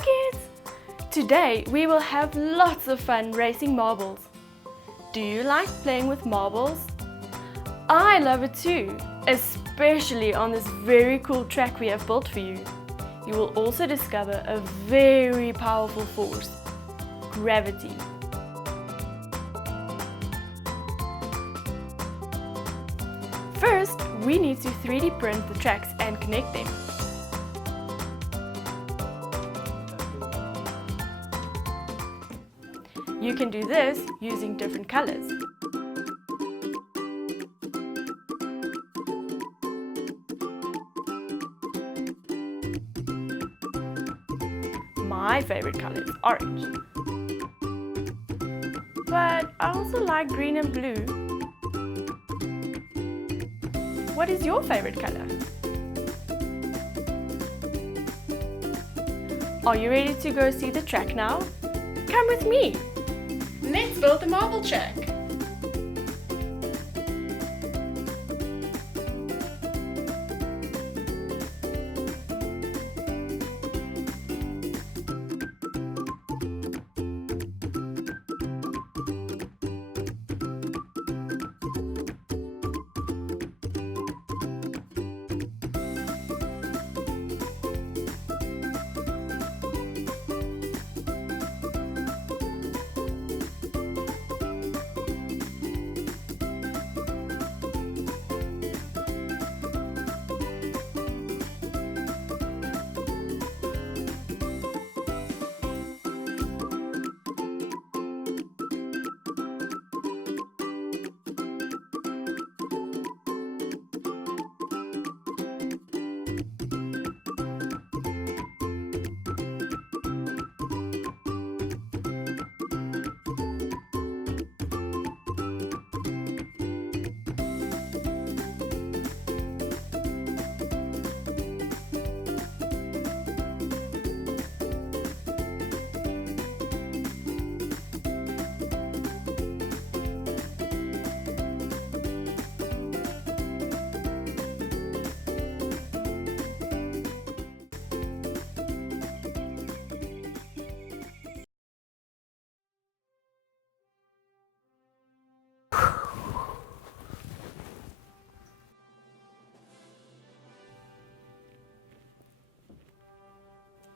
Hi kids! Today we will have lots of fun racing marbles. Do you like playing with marbles? I love it too, especially on this very cool track we have built for you. You will also discover a very powerful force, gravity. First, we need to 3D print the tracks and connect them. You can do this using different colors. My favorite color is orange. But I also like green and blue. What is your favorite color? Are you ready to go see the track now? Come with me! Let's build the marble track!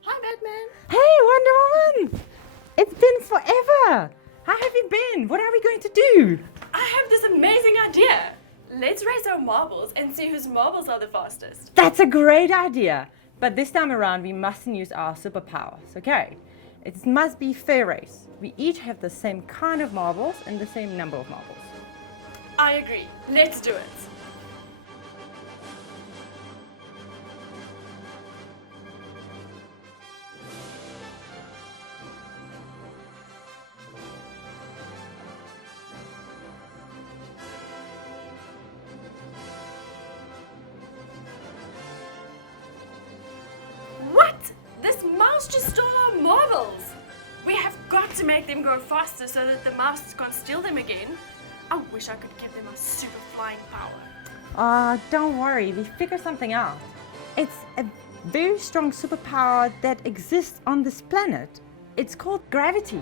Hi Batman! Hey, Wonder Woman! It's been forever! How have you been? What are we going to do? I have this amazing idea! Let's race our marbles and see whose marbles are the fastest. That's a great idea! But this time around, we mustn't use our superpowers, okay? It must be fair race. We each have the same kind of marbles and the same number of marbles. I agree. Let's do it. What? This mouse just stole our marbles! We have got to make them go faster so that the mouse can't steal them again. I wish I could give them a super flying power. Don't worry, we figured something out. It's a very strong superpower that exists on this planet. It's called gravity.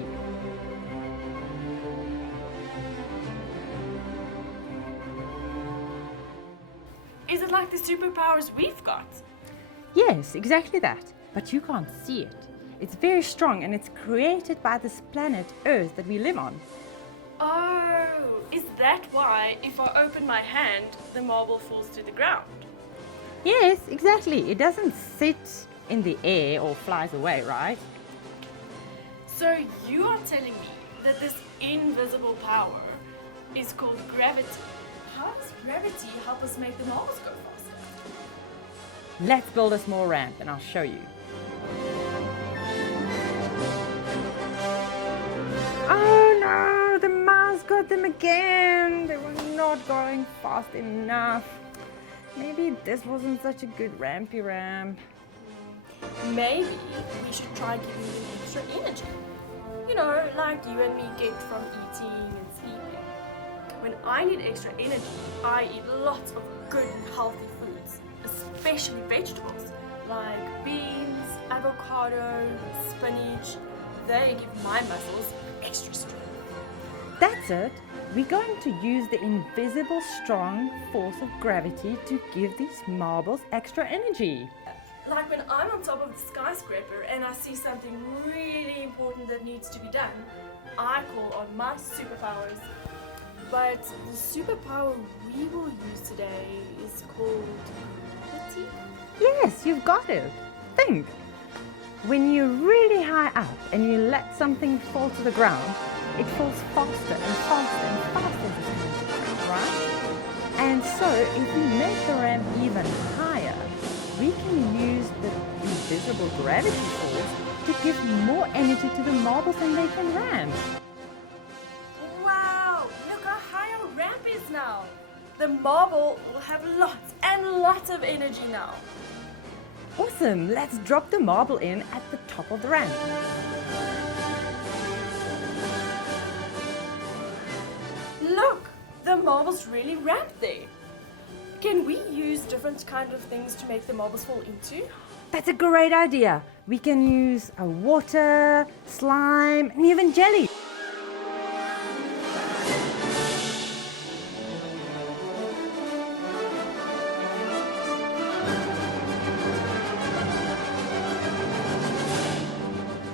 Is it like the superpowers we've got? Yes, exactly that. But you can't see it. It's very strong and it's created by this planet Earth that we live on. Oh, is that why if I open my hand, the marble falls to the ground? Yes, exactly. It doesn't sit in the air or flies away, right? So you are telling me that this invisible power is called gravity. How does gravity help us make the marbles go faster? Let's build a small ramp and I'll show you. Oh no, the mouse got them again. They were not going fast enough. Maybe this wasn't such a good rampy ramp. Maybe we should try giving them extra energy. You know, like you and me get from eating and sleeping. When I need extra energy, I eat lots of good healthy foods, especially vegetables like beans, avocado, avocado, spinach. They give my muscles extra strength. That's it. We're going to use the invisible strong force of gravity to give these marbles extra energy. Like when I'm on top of the skyscraper and I see something really important that needs to be done, I call on my superpowers. But the superpower we will use today is called gravity. Yes, you've got it. Think. When you're really high up and you let something fall to the ground, it falls faster and faster and faster as it's coming to the ground, right? And so if we make the ramp even higher, we can use the invisible gravity force to give more energy to the marbles and they can ramp. Wow! Look how high our ramp is now! The marble will have lots and lots of energy now. Awesome! Let's drop the marble in at the top of the ramp. Look! The marbles really ramped there. Can we use different kind of things to make the marbles fall into? That's a great idea. We can use water, slime, and even jelly.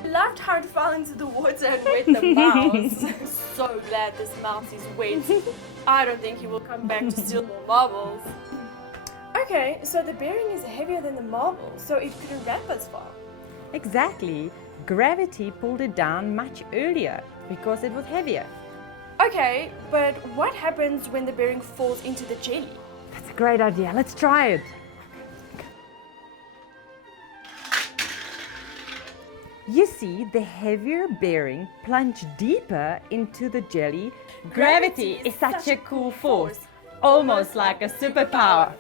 Loved how it fell into the water and wet the mouse. So glad this mouse is wet. I don't think he will come back to steal more marbles. Okay, so the bearing is heavier than the marble, so it couldn't ramp as far. Exactly. Gravity pulled it down much earlier because it was heavier. Okay, but what happens when the bearing falls into the jelly? That's a great idea. Let's try it. You see, the heavier bearing plunged deeper into the jelly. Gravity is such a cool force, almost like a superpower.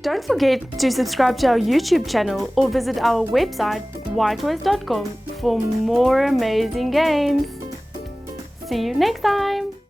Don't forget to subscribe to our YouTube channel or visit our website whitetoys.com for more amazing games. See you next time!